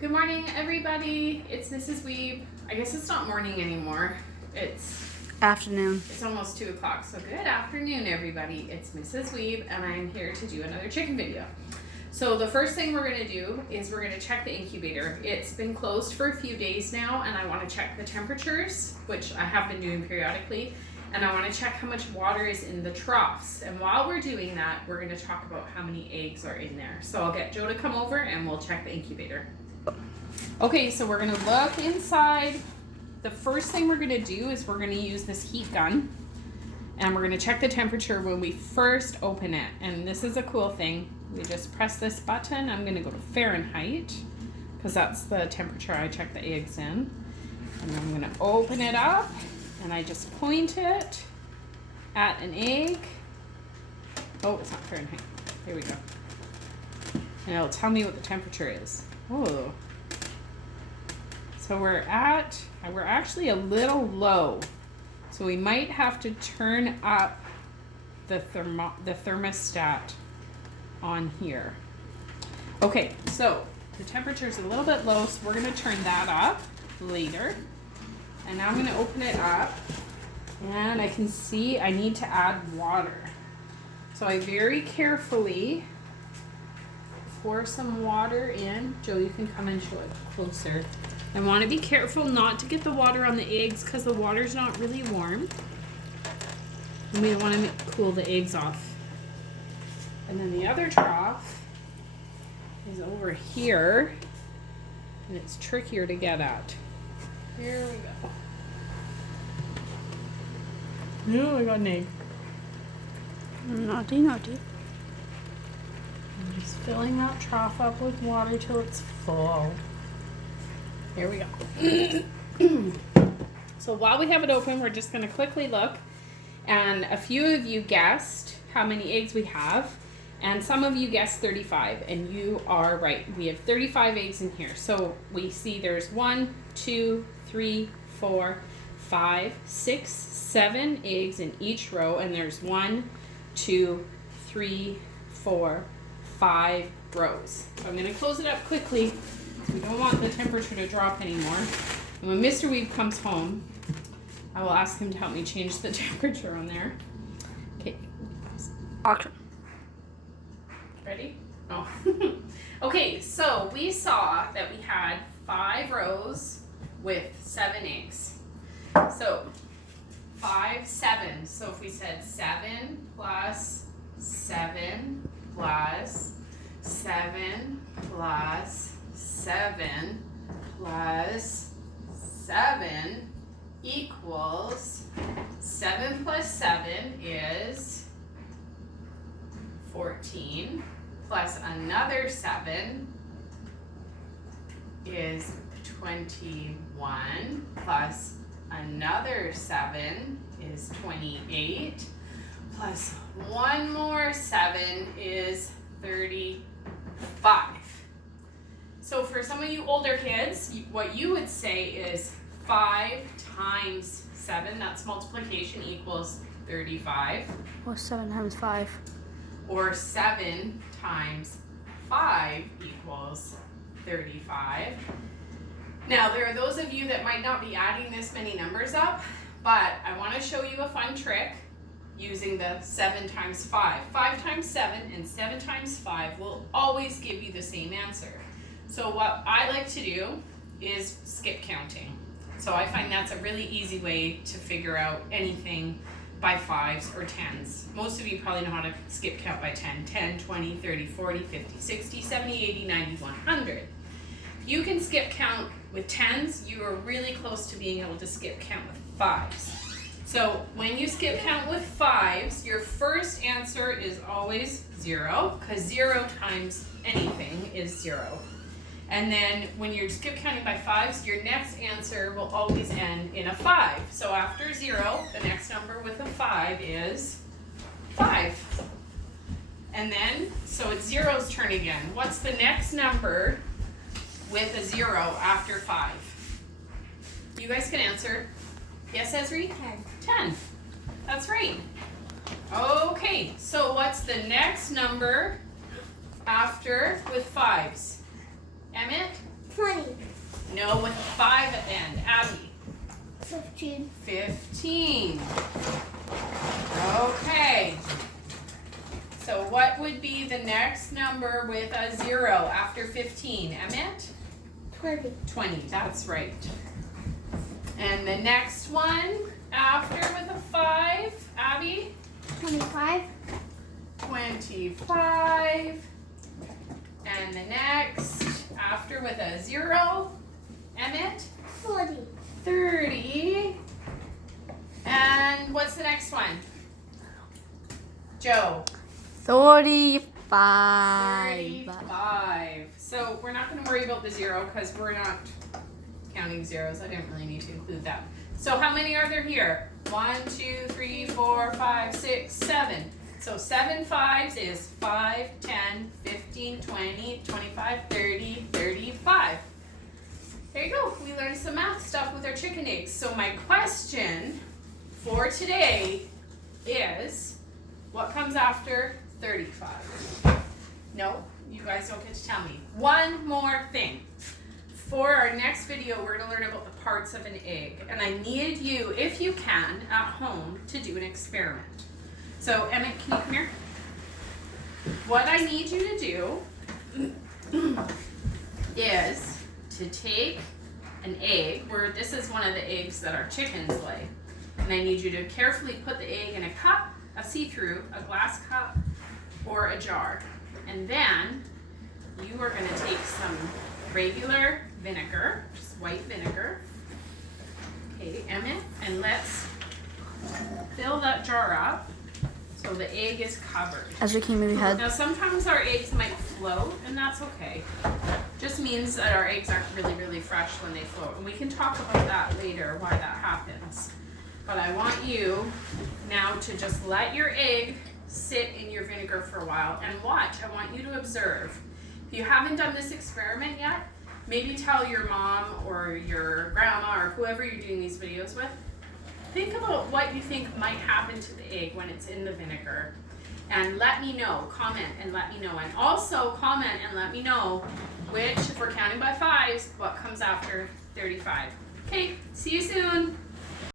Good morning, everybody. It's Mrs. Weeb. I guess it's not morning anymore. It's afternoon. It's almost 2 o'clock. So good afternoon, everybody. It's Mrs. Weeb, and I'm here to do another chicken video. So the first thing we're going to do is we're going to check the incubator. It's been closed for a few days now, and I want to check the temperatures, which I have been doing periodically, and I want to check how much water is in the troughs. And while we're doing that, we're going to talk about how many eggs are in there. So I'll get Joe to come over and we'll check the incubator. Okay, so we're going to look inside. The first thing we're going to do is we're going to use this heat gun, and we're going to check the temperature when we first open it. And this is a cool thing. We just press this button. I'm going to go to Fahrenheit because that's the temperature I check the eggs in. And I'm going to open it up, and I just point it at an egg. Oh, it's not Fahrenheit. Here we go. And it'll tell me what the temperature is. Oh. So we're actually a little low. So we might have to turn up the thermostat on here. Okay, so the temperature is a little bit low, so we're going to turn that up later. And now I'm going to open it up, and I can see I need to add water. So I very carefully pour some water in. Joe, you can come and show it closer. I want to be careful not to get the water on the eggs because the water's not really warm. And we want to cool the eggs off. And then the other trough is over here, and it's trickier to get at. Here we go. Oh, I got an egg. Naughty, naughty. I'm just filling that trough up with water till it's full. Here we go. So while we have it open, we're just going to quickly look. And a few of you guessed how many eggs we have. And some of you guessed 35. And you are right. We have 35 eggs in here. So we see there's 1, 2, 3, 4, 5, 6, 7 eggs in each row. And there's 1, 2, 3, 4, 5 rows. So I'm going to close it up quickly. We don't want the temperature to drop anymore. And when Mr. Weeb comes home, I will ask him to help me change the temperature on there. Okay. Auction. Ready? Oh. Okay, so we saw that we had 5 rows with 7 eggs. So 5, 7. So if we said 7 plus 7 plus 7 plus 7 plus 7 equals 7 plus 7 is 14 plus another 7 is 21 plus another 7 is 28 plus one more 7 is 35. So for some of you older kids, what you would say is 5 times 7, that's multiplication, equals 35. Or 7 times 5. Or 7 times 5 equals 35. Now, there are those of you that might not be adding this many numbers up, but I want to show you a fun trick using the 7 times 5. 5 times 7 and 7 times 5 will always give you the same answer. So what I like to do is skip counting. So I find that's a really easy way to figure out anything by 5s or 10s. Most of you probably know how to skip count by 10. 10, 20, 30, 40, 50, 60, 70, 80, 90, 100. If you can skip count with 10s, you are really close to being able to skip count with 5s. So when you skip count with 5s, your first answer is always 0, because 0 times anything is 0. And then when you're skip counting by 5s, your next answer will always end in a 5. So after 0, the next number with a 5 is 5. And then, so it's 0's turn again. What's the next number with a 0 after 5? You guys can answer. Yes, Esri? 10. That's right. Okay, so what's the next number after with 5s? Emmett? 20. No, with a 5 at the end. Abby. 15. 15. Okay. So what would be the next number with a 0 after 15? Emmett? 20. 20, that's right. And the next one after with a 5, Abby? 25. 25. And the next after with a 0, Emmett? 40. 30. And what's the next one? Joe? 35. 35. So we're not going to worry about the 0 because we're not counting zeros. I didn't really need to include that. So how many are there here? 1, 2, 3, 4, 5, 6, 7. So 7 5s is 5, 10, 15, 20, 25, 30, 35. There you go. We learned some math stuff with our chicken eggs. So my question for today is, what comes after 35? No, you guys don't get to tell me. One more thing. For our next video, we're going to learn about the parts of an egg. And I need you, if you can, at home, to do an experiment. So, Emmett, can you come here? What I need you to do is to take an egg, where this is one of the eggs that our chickens lay. And I need you to carefully put the egg in a cup, a see-through, a glass cup, or a jar. And then you are going to take some regular vinegar, just white vinegar. Okay, Emmett, and let's fill that jar up so the egg is covered. Ezra, can you move your head? Now sometimes our eggs might float, and that's okay. Just means that our eggs aren't really, really fresh when they float. And we can talk about that later, why that happens. But I want you now to just let your egg sit in your vinegar for a while and watch. I want you to observe. If you haven't done this experiment yet, maybe tell your mom or your grandma or whoever you're doing these videos with. Think about what you think might happen to the egg when it's in the vinegar. And let me know. Comment and let me know. And also comment and let me know which, if we're counting by 5s, what comes after 35. Okay, see you soon.